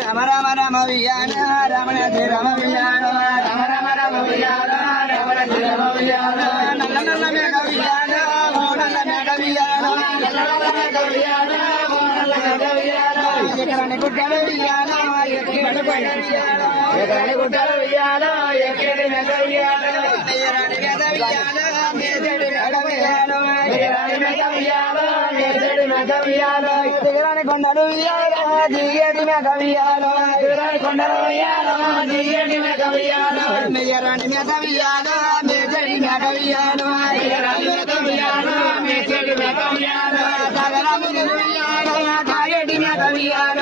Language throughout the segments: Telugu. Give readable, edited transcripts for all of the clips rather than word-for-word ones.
రమ రమ రమ వియాన రమణ రమ వియాన రమ రమ రమ వియాన రమణ రమ వియాన నల్ల నల్ల మేఘ వియాన నల్ల మేఘ వియాన నల్ల మేఘ వియాన నల్ల మేఘ వియాన ఎకరాని గుడ్డల వియాన ఎకరాని వియాన ఎకరాని గుడ్డల వియాన ఎకరాని మేఘ వియాన ఎకరాని మేఘ వియాన మేదడి మేఘ వియాన ఎకరాని మేఘ వియాన మేదడి మేఘ వియాన ఎకరాని కొండలు వియాన దిగేటి మేఘ వియాన ఎకరాని కొండలు వియాన దిగేటి మేఘ వియాన ఎకరాని మేఘ వియాన మేదడి మేఘ వియాన ఎకరాని మేఘ వియాన మేదడి మేఘ వియాన సాగరములు వియాన తాగేటి మేఘ వియాన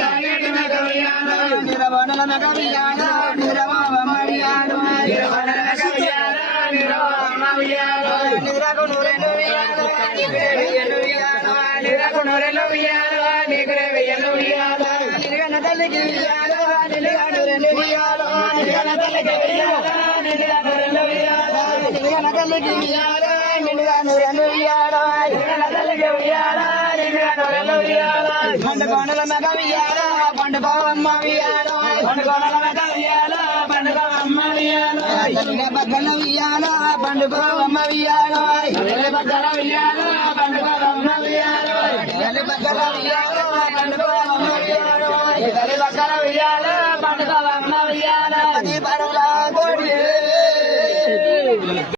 తాగేటి మేఘ వియాన నిరవనల మేఘ వియాన నిరవమ వియాన నిరవనల మేఘ వియాన నిరవమ వియాన నిరకు నూరెలు వియాన నిగరెలు వియాన నిరకు నూరెలు వియాన నిగరెలు వియాన నిగన తల్లికి వియాన నిగనూరెలు వియాన నిగన తల్లికి వియాన నిగనూరెలు వియాన నిగన తల్లికి వియాన నిగనూరెలు వియాన నిగన తల్లికి వియాన నిగనూరెలు వియాన పండుగోనల మగ వియాన పండుగోవమ్మ వియాన పండుగోనల మగ వియాన పండుగోవమ్మ వియాన తల్లి బగ్గల వియాన పండుగోవమ్మ వియాన తల్లి బగ్గల వియాన పండుగోవమ్మ వియాన తల్లి బగ్గల వియాన పండుగోవమ్మ వియాన తల్లి బగ్గల వియాన పండుగోవమ్మ వియాన